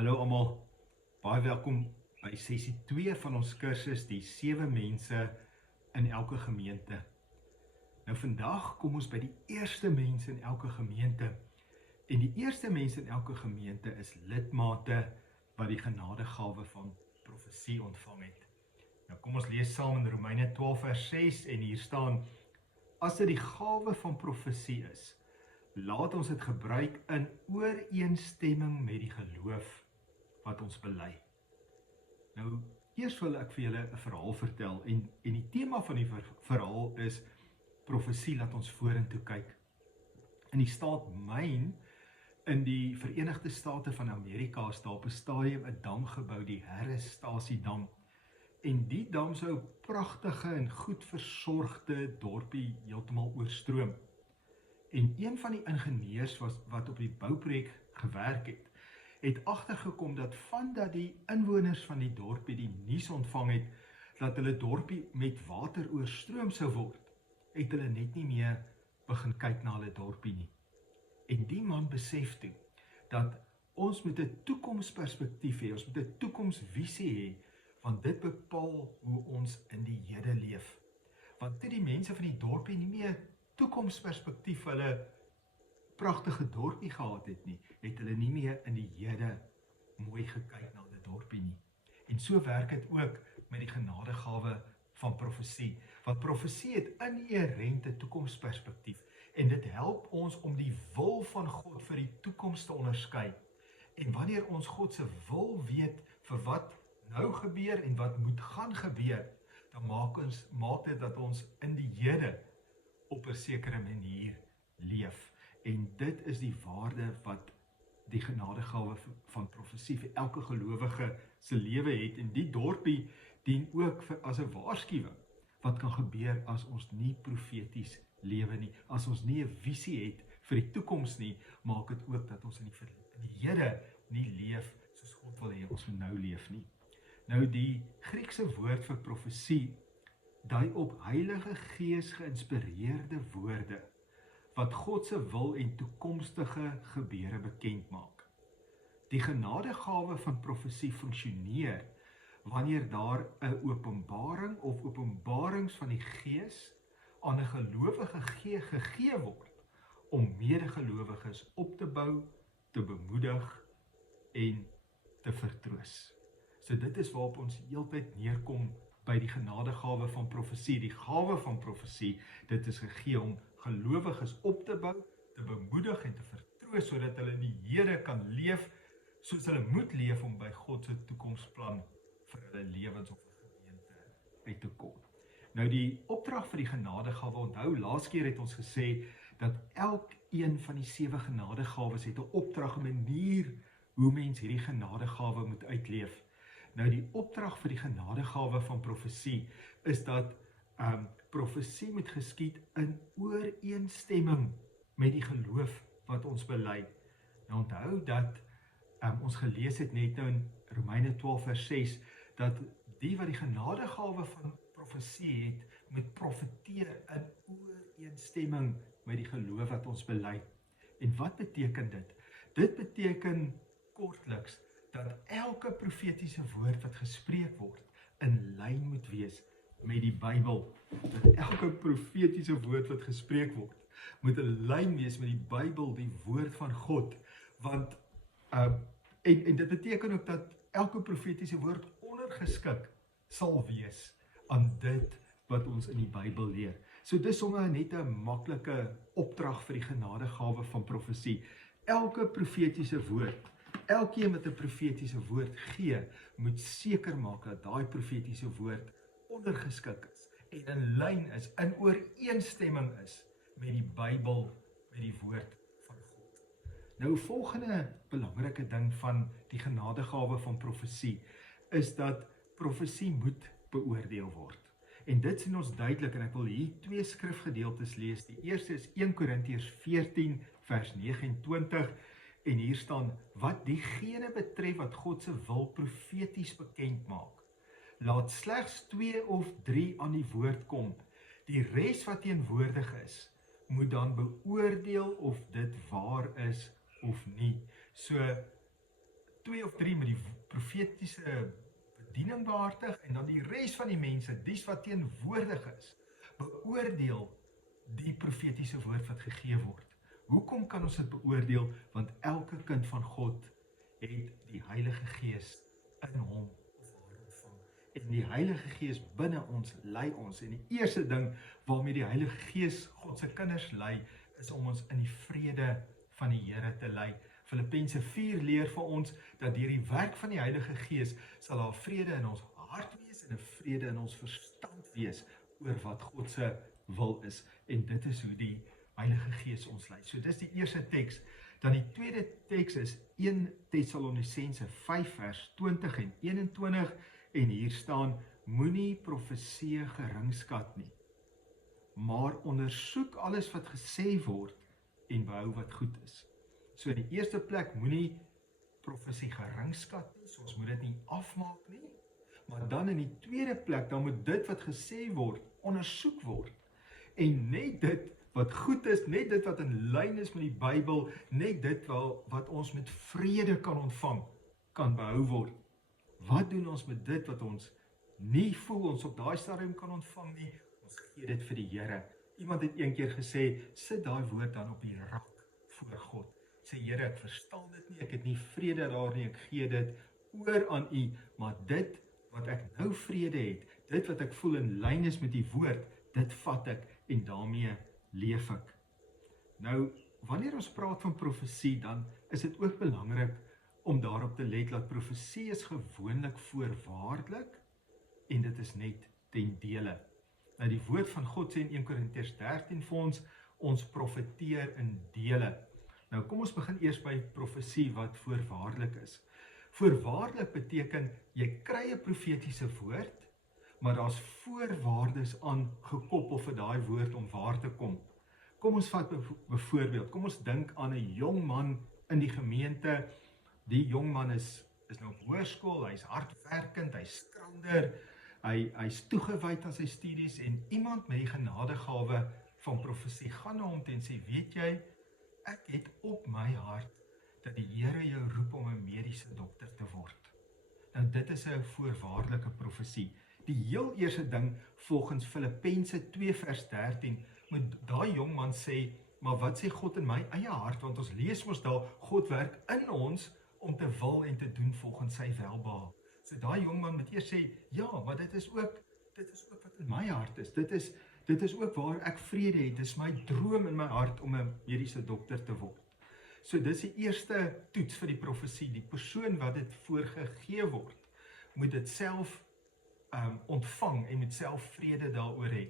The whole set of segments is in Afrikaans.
Hallo almal, baie welkom by sessie 2 van ons kursus die 7 mense in elke gemeente. Nou vandag kom ons by die eerste mense in elke gemeente. En die eerste mense in elke gemeente is lidmate wat die genadegawe van profesie ontvang het. Nou kom ons lees saam in Romeine 12 vers 6 en hier staan: as dit die gawe van profesie is, laat ons dit gebruik in ooreenstemming met die geloof wat ons bely. Nou, eers wil ek vir julle 'n verhaal vertel en die tema van die verhaal is profesie laat ons vorentoe kyk. In die staat Maine in die Verenigde State van Amerika is daar op 'n stadium 'n dam gebou, die Harris-Stasie dam. En die dam sou 'n pragtige en goed versorgde dorpie heeltemal oorstroom. En een van die ingenieurs wat op die bouprojek gewerk het agtergekom dat vandat die inwoners van die dorpie die nuus ontvang het dat hulle dorpie met water oorstroom sou word, het hulle net nie meer begin kyk na hulle dorpie nie. En die man besef toe dat ons moet 'n toekomsperspektief hê, ons moet 'n toekomsvisie hê, want dit bepaal hoe ons in die hede leef. Want toe die mense van die dorpie nie meer toekomsperspektief hulle pragtige dorpie gehad het nie, het hulle nie meer in die hede mooi gekyk na hulle dorpie nie. En so werk dit ook met die genadegawe van profesie. Want profesie het inherente toekomsperspektief en dit help ons om die wil van God vir die toekoms te onderskei. En wanneer ons God se wil weet vir wat nou gebeur en wat moet gaan gebeur, dan maak dit dat ons in die hede op 'n sekere manier leef. En dit is die waarde wat die genadegawe van profesie vir elke gelowige se lewe het. En die dorpie dien ook as 'n waarskuwing wat kan gebeur as ons nie profeties lewe nie. As ons nie 'n visie het vir die toekoms nie, maak dit ook dat ons in die hede nie leef soos God wil hê ons moet nou leef nie. Nou die Griekse woord vir profesie dui op Heilige Gees geïnspireerde woorde wat God se wil en toekomstige gebeure bekend maak. Die genadegawe van profesie funksioneer wanneer daar 'n openbaring of openbarings van die Gees aan 'n gelowige gegee word om medegelowiges op te bou, te bemoedig en te vertroos. So dit is waarop ons heeltyd neerkom by die genadegawe van profesie. Die gawe van profesie, dit is gegee om gelowiges op te bou, te bemoedig en te vertroos, sodat hulle in die Here kan leef soos hulle moet leef om by God se toekomsplan vir hulle lewens of gemeente uit te kom. Nou die opdrag vir die genadegawe, onthou, laas keer het ons gesê dat elkeen van die 7 genadegawes het 'n opdrag, 'n manier hoe mens hierdie genadegawe moet uitleef. Nou die opdrag vir die genadegawe van profesie is dat profesie moet geskied in ooreenstemming met die geloof wat ons bely. Nou onthou dat ons gelees het net nou in Romeine 12 vers 6 dat die wat die genadegawe van profesie het, moet profeteer in ooreenstemming met die geloof wat ons bely. En wat beteken dit? Dit beteken kortliks dat elke profetiese woord wat gespreek word in lyn moet wees met die Bybel. Dat elke profetiese woord wat gespreek word moet in lyn wees met die Bybel, die woord van God. Want en dit beteken ook dat elke profetiese woord ondergeskik sal wees aan dit wat ons in die Bybel leer. So dis sommer net 'n maklike opdrag vir die genadegawe van profesie. Elke profetiese woord, elkeen wat 'n profetiese woord gee, moet seker maak dat daai profetiese woord ondergeskik is en in lyn is, in ooreenstemming is met die Bybel, met die woord van God. Nou volgende belangrike ding van die genadegawe van profesie is dat profesie moet beoordeel word. En dit sien ons duidelik en ek wil hier 2 skrifgedeeltes lees. Die eerste is 1 Korintiërs 14 vers 29 en hier staan: wat diegene betref wat God se wil profeties bekend maak, laat slegs 2 of 3 aan die woord kom. Die res wat teenwoordig is, moet dan beoordeel of dit waar is of nie. So 2 of 3 met die profetiese bediening behartig en dan die res van die mense, dies wat teenwoordig is, beoordeel die profetiese woord wat gegee word. Hoekom kan ons dit beoordeel? Want elke kind van God het die Heilige Gees in hom of haar ontvang. En die Heilige Gees binne ons lei ons. En die eerste ding waarmee die Heilige Gees God se kinders lei, is om ons in die vrede van die Here te lei. Filippense 4 leer vir ons dat deur die werk van die Heilige Gees sal daar vrede in ons hart wees en 'n vrede in ons verstand wees oor wat God se wil is. En dit is hoe die Heilige Gees ons lei. So dis die eerste teks. Dan die tweede teks is 1 Tessalonisense 5 vers 20 en 21 en hier staan: moenie profeseë geringskat nie, maar ondersoek alles wat gesê word en behou wat goed is. So in die eerste plek, moenie profesie geringskat nie, so ons moet dit nie afmaak nie, maar dan in die tweede plek, dan moet dit wat gesê word, ondersoek word. En net dit wat goed is, net dit wat in lyn is met die Bybel, net dit wat ons met vrede kan ontvang, kan behou word. Wat doen ons met dit wat ons nie voel ons op daai stadium kan ontvang nie? Ons gee dit vir die Here. Iemand het een keer gesê, sit daai woord dan op die rak voor God. Sê, Here, ek verstaan dit nie, ek het nie vrede daar nie, ek gee dit oor aan U, maar dit wat ek nou vrede het, dit wat ek voel in lyn is met die woord, dit vat ek en daarmee leef ek. Nou, wanneer ons praat van profesie, dan is dit ook belangrik om daarop te let dat profesie is gewoonlik voorwaardelik en dit is net ten dele. Nou die woord van God sê in 1 Korintiërs 13 vir ons profeteer in dele. Nou kom ons begin eers by profesie wat voorwaardelik is. Voorwaardelik beteken, jy kry 'n profetiese woord, maar daar's voorwaardes aan gekoppel vir daai woord om waar te kom. Kom ons vat byvoorbeeld, kom ons dink aan 'n jong man in die gemeente. Die jong man is nou op hoërskool, hy's hardwerkend, hy's skranderder, hy's toegewyd aan sy studies en iemand met die genadegawe van profesie gaan na hom toe en sê, weet jy, ek het op my hart dat die Here jou roep om 'n mediese dokter te word. Nou dit is 'n voorwaardelike profesie. Die heel eerste ding volgens Filippense 2 vers 13 moet daai jong man sê, maar wat sê God in my eie hart, want ons lees mos daar, God werk in ons om te wil en te doen volgens sy welbehae. So daai jong man moet eers sê, ja, maar dit is ook wat in my hart is. Dit is ook waar ek vrede het. Dit is my droom in my hart om 'n mediese dokter te word. So dis die eerste toets vir die profesie. Die persoon wat dit voorgegee word, moet dit self ontvang en moet self vrede daaroor hê.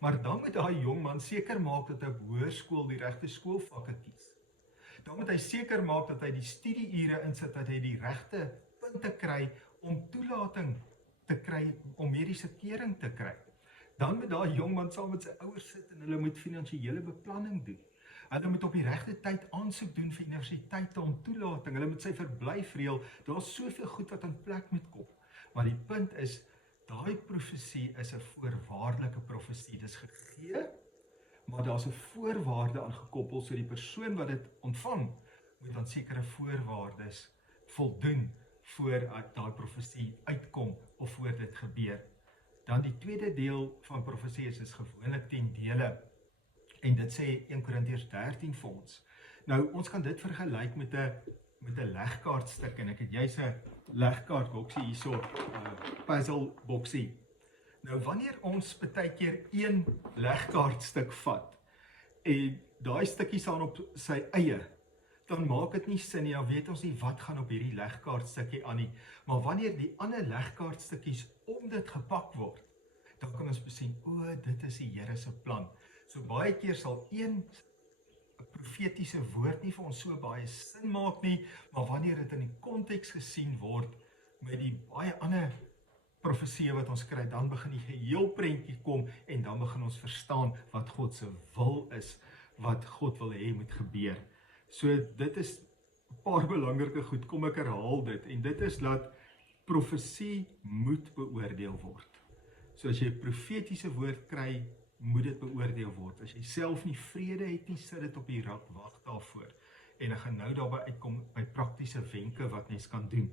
Maar dan moet daai jong man seker maak dat hy op hoërskool die regte skoolvakke kies. Dan moet hy seker maak dat hy die studieure insit, dat hy die regte punte kry om toelating te kry, om mediese keuring te kry. Dan moet daai jong man saam met sy ouers sit en hulle moet finansiële beplanning doen. Hulle moet op die regte tyd aansoek doen vir universiteite om toelating. Hulle moet sy verblyf reël. Daar's soveel goed wat in plek moet kom. Maar die punt is, daai profesie is 'n voorwaardelike profesie. Dis gegee, maar daar's 'n voorwaarde aangekoppel, so die persoon wat dit ontvang, moet aan sekere voorwaardes voldoen voordat daai profesie uitkom of voor dit gebeur. Dan die tweede deel van profesie is gewoonlik ten dele. En dit sê 1 Korintiërs 13 vir ons. Nou, ons kan dit vergelyk met 'n legkaartstuk, en ek het juis 'n legkaartboksie hierso, puzzle boksie. Nou, wanneer ons baie keer een legkaartstuk vat, en daai stukkie staan op sy eie, dan maak dit nie sin nie, dan weet ons nie wat gaan op hierdie legkaartstukkie aan nie. Maar wanneer die ander legkaartstukkies om dit gepak word, dan kan ons besien, dit is die Here se plan. So baie keer sal een profetiese woord nie vir ons so baie sin maak nie, maar wanneer dit in die konteks gesien word met die baie ander profesie wat ons kry, dan begin die geheel prentjie kom en dan begin ons verstaan wat God se wil is, wat God wil hê moet gebeur. So dit is 'n paar belangrike goed, kom ek herhaal dit, en dit is dat profesie moet beoordeel word. So as jy 'n profetiese woord kry, moet dit beoordeel word. As jy self nie vrede het nie, sit dit op die rak, wag daarvoor. en ek gaan nou daarby uitkom by praktiese wenke wat mens kan doen.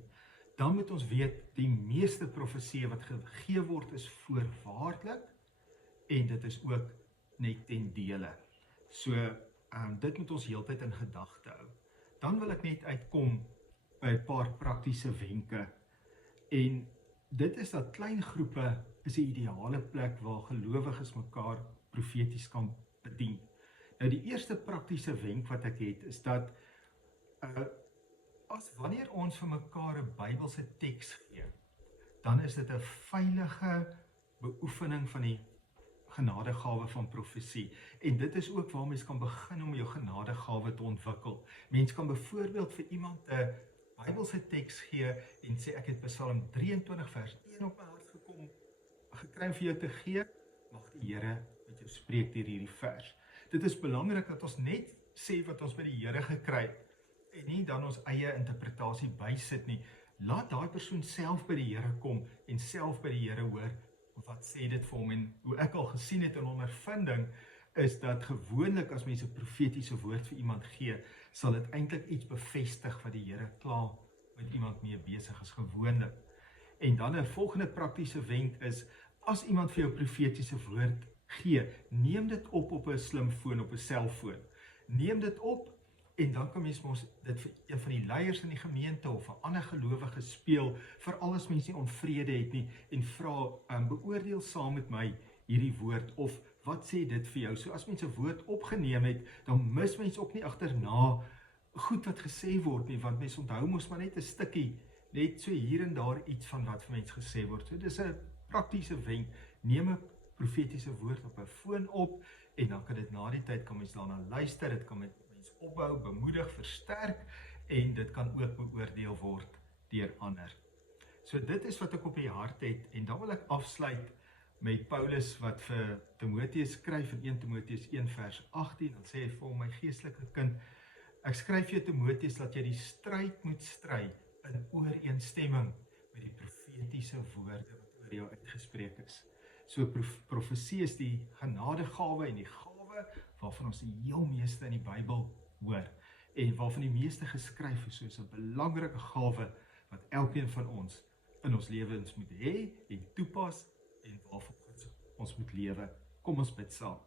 Dan moet ons weet, die meeste profeseë wat gegee word is voorwaardelik, en dit is ook net ten dele. So, dit moet ons heeltyd in gedagte hou. Dan wil ek net uitkom by 'n paar praktiese wenke, en dit is dat klein groepe is 'n ideale plek waar gelowiges mekaar profeties kan bedien. Nou die eerste praktiese wenk wat ek het, is dat as wanneer ons vir mekaar 'n Bybelse teks gee, dan is dit 'n veilige beoefening van die genadegawe van profesie. En dit is ook waar mens kan begin om jou genadegawe te ontwikkel. Mens kan byvoorbeeld vir iemand 'n Bybelse teks gee en sê, ek het Psalm 23 vers 1 op my hart gekry om vir jou te gee, mag die Here met jou spreek deur hierdie vers. Dit is belangrik dat ons net sê wat ons by die Here gekry het, en nie dan ons eie interpretasie bysit nie. Laat daai persoon self by die Here kom en self by die Here hoor, wat sê dit vir hom. En hoe ek al gesien het in ondervinding, is dat gewoonlik as mense 'n profetiese woord vir iemand gee, sal dit eintlik iets bevestig wat die Here klaar met iemand mee besig is gewoonlik. En dan 'n volgende praktiese wenk is, as iemand vir jou profetiese woord gee, neem dit op 'n slimfoon, op 'n selfoon. Neem dit op, en dan kan mens mos dit vir een van die leiers in die gemeente of 'n ander gelowige speel, veral as mens nie onvrede het nie, en vra, beoordeel saam met my hierdie woord, of wat sê dit vir jou? So as mens 'n woord opgeneem het, dan mis mens ook nie agterna goed wat gesê word nie, want mens onthou mos maar net 'n stukkie, net so hier en daar iets van wat vir mens gesê word. So dis 'n praktiese wenk, neem 'n profetiese woord op 'n foon op, en dan kan dit na die tyd, kan mens daarna luister, dit kan met mens opbou, bemoedig, versterk, en dit kan ook beoordeel word deur ander. So dit is wat ek op die hart het, en dan wil ek afsluit met Paulus wat vir Timoteus skryf in 1 Timoteus 1 vers 18, dan sê hy vir hom, my geestelike kind, ek skryf jou Timoteus dat jy die stryd moet stry in ooreenstemming met die profetiese woorde wat oor jou uitgespreek is. So profesie is die genadegawe en die gawe waarvan ons die heel meeste in die Bybel hoor, en waarvan die meeste geskryf is, soos 'n belangrike gawe wat elkeen van ons in ons lewens moet hê en toepas, en waarvan ons moet lewe. Kom ons bid saam.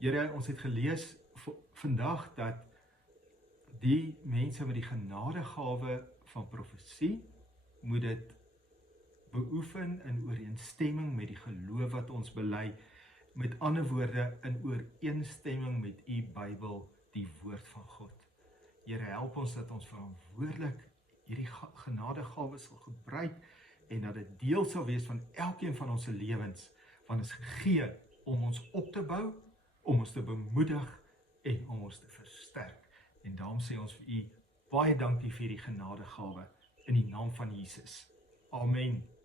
Here, ons het gelees vandag dat die mense met die genadegawe van profesie moet dit beoefen in ooreenstemming met die geloof wat ons bely, met ander woorde in ooreenstemming met u Bybel, die woord van God. Here, help ons dat ons verantwoordelik hierdie genadegawe sal gebruik, en dat dit deel sal wees van elkeen van ons lewens, want is gegee om ons op te bou, om ons te bemoedig en om ons te versterk. En daarom sê ons vir u baie dankie vir die genadegawe in die naam van Jesus. Amen.